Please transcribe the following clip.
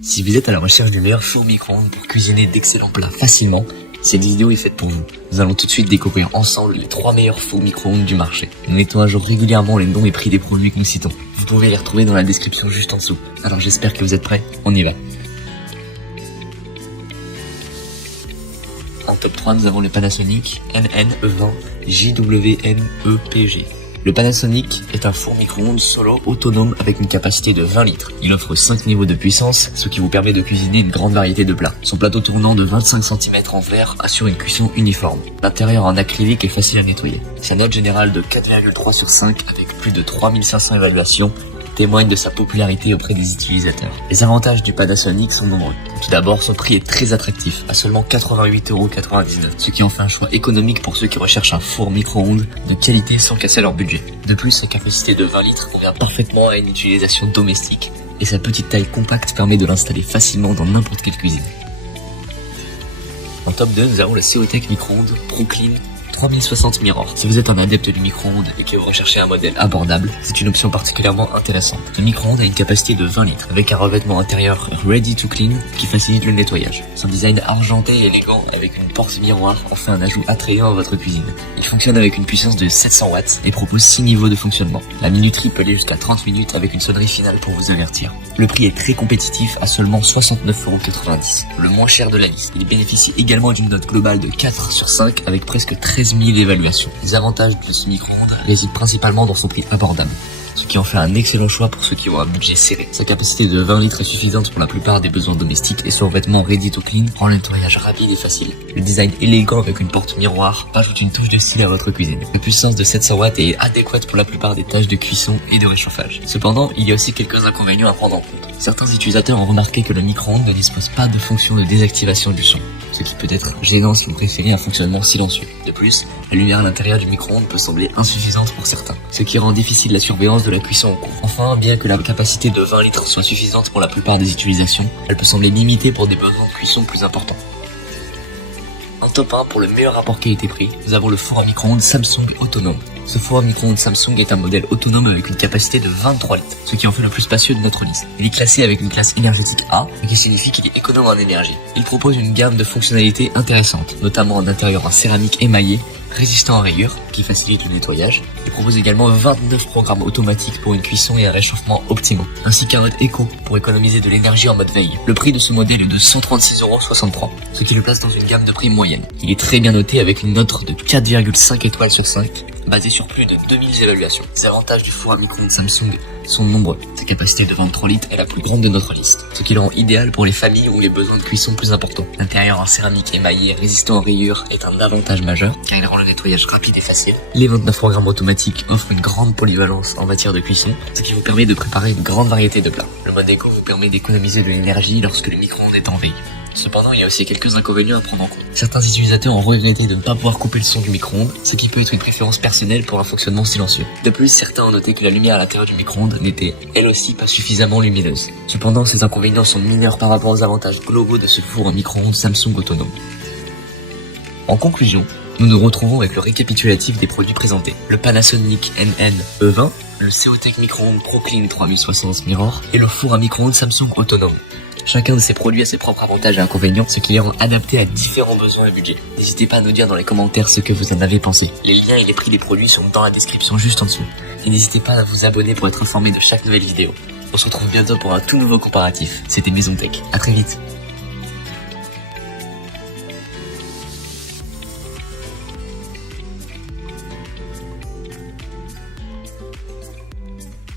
Si vous êtes à la recherche du meilleur four micro-ondes pour cuisiner d'excellents plats facilement, cette vidéo est faite pour vous. Nous allons tout de suite découvrir ensemble les 3 meilleurs fours micro-ondes du marché. Nous mettons à jour régulièrement les noms et prix des produits que nous citons. Vous pouvez les retrouver dans la description juste en dessous. Alors j'espère que vous êtes prêts, on y va. En top 3, nous avons le Panasonic NN20 JWMEPG. Le Panasonic est un four micro-ondes solo autonome avec une capacité de 20 litres. Il offre 5 niveaux de puissance, ce qui vous permet de cuisiner une grande variété de plats. Son plateau tournant de 25 cm en verre assure une cuisson uniforme. L'intérieur en acrylique est facile à nettoyer. Sa note générale de 4,3 sur 5 avec plus de 3500 évaluations témoigne de sa popularité auprès des utilisateurs. Les avantages du Panasonic sont nombreux. Tout d'abord, son prix est très attractif, à seulement 88,99 €, ce qui en fait un choix économique pour ceux qui recherchent un four micro-ondes de qualité sans casser leur budget. De plus, sa capacité de 20 litres convient parfaitement à une utilisation domestique et sa petite taille compacte permet de l'installer facilement dans n'importe quelle cuisine. En top 2, nous avons le Seotech micro-ondes ProClean 3060 Mirror. Si vous êtes un adepte du micro-ondes et que vous recherchez un modèle abordable, c'est une option particulièrement intéressante. Le micro-ondes a une capacité de 20 litres avec un revêtement intérieur Ready to Clean qui facilite le nettoyage. Son design argenté et élégant avec une porte miroir en fait un ajout attrayant à votre cuisine. Il fonctionne avec une puissance de 700 watts et propose 6 niveaux de fonctionnement. La minuterie peut aller jusqu'à 30 minutes avec une sonnerie finale pour vous avertir. Le prix est très compétitif à seulement 69,90 €, le moins cher de la liste. Il bénéficie également d'une note globale de 4 sur 5 avec presque 13 000 évaluations. Les avantages de ce micro-ondes résident principalement dans son prix abordable, ce qui en fait un excellent choix pour ceux qui ont un budget serré. Sa capacité de 20 litres est suffisante pour la plupart des besoins domestiques et son revêtement Ready to Clean rend le nettoyage rapide et facile. Le design élégant avec une porte miroir ajoute une touche de style à votre cuisine. La puissance de 700 watts est adéquate pour la plupart des tâches de cuisson et de réchauffage. Cependant, il y a aussi quelques inconvénients à prendre en compte. Certains utilisateurs ont remarqué que le micro-ondes ne dispose pas de fonction de désactivation du son, ce qui peut être gênant si vous préférez un fonctionnement silencieux. De plus, la lumière à l'intérieur du micro-ondes peut sembler insuffisante pour certains, ce qui rend difficile la surveillance de la cuisson en cours. Enfin, bien que la capacité de 20 litres soit suffisante pour la plupart des utilisations, elle peut sembler limitée pour des besoins de cuisson plus importants. En top 1 pour le meilleur rapport qualité-prix, nous avons le four à micro-ondes Samsung autonome. Ce four à micro-ondes Samsung est un modèle autonome avec une capacité de 23 litres, ce qui en fait le plus spacieux de notre liste. Il est classé avec une classe énergétique A, ce qui signifie qu'il est économe en énergie. Il propose une gamme de fonctionnalités intéressantes, notamment un intérieur en céramique émaillé, résistant à rayures, qui facilite le nettoyage. Il propose également 29 programmes automatiques pour une cuisson et un réchauffement optimaux, ainsi qu'un mode éco pour économiser de l'énergie en mode veille. Le prix de ce modèle est de 136,63 €, ce qui le place dans une gamme de prix moyenne. Il est très bien noté avec une note de 4,5 étoiles sur 5, basée sur plus de 2000 évaluations. Les avantages du four à micro-ondes Samsung sont nombreux. Sa capacité de 23 litres est la plus grande de notre liste, ce qui le rend idéal pour les familles où les besoins de cuisson plus importants. L'intérieur en céramique émaillé résistant aux rayures est un avantage majeur, car il rend le nettoyage rapide et facile. Les 29 programmes automatiques offrent une grande polyvalence en matière de cuisson, ce qui vous permet de préparer une grande variété de plats. Le mode éco vous permet d'économiser de l'énergie lorsque le micro-ondes est en veille. Cependant, il y a aussi quelques inconvénients à prendre en compte. Certains utilisateurs ont regretté de ne pas pouvoir couper le son du micro-ondes, ce qui peut être une préférence personnelle pour un fonctionnement silencieux. De plus, certains ont noté que la lumière à l'intérieur du micro-ondes n'était, elle aussi, pas suffisamment lumineuse. Cependant, ces inconvénients sont mineurs par rapport aux avantages globaux de ce four à micro-ondes Samsung autonome. En conclusion, nous nous retrouvons avec le récapitulatif des produits présentés. Le Panasonic NN-E20, le Seotech micro-ondes ProClean 3060 Mirror et le four à micro-ondes Samsung autonome. Chacun de ces produits a ses propres avantages et inconvénients, ce qui les rend adaptés à différents besoins et budgets. N'hésitez pas à nous dire dans les commentaires ce que vous en avez pensé. Les liens et les prix des produits sont dans la description juste en dessous. Et n'hésitez pas à vous abonner pour être informé de chaque nouvelle vidéo. On se retrouve bientôt pour un tout nouveau comparatif. C'était Maison Tech. À très vite.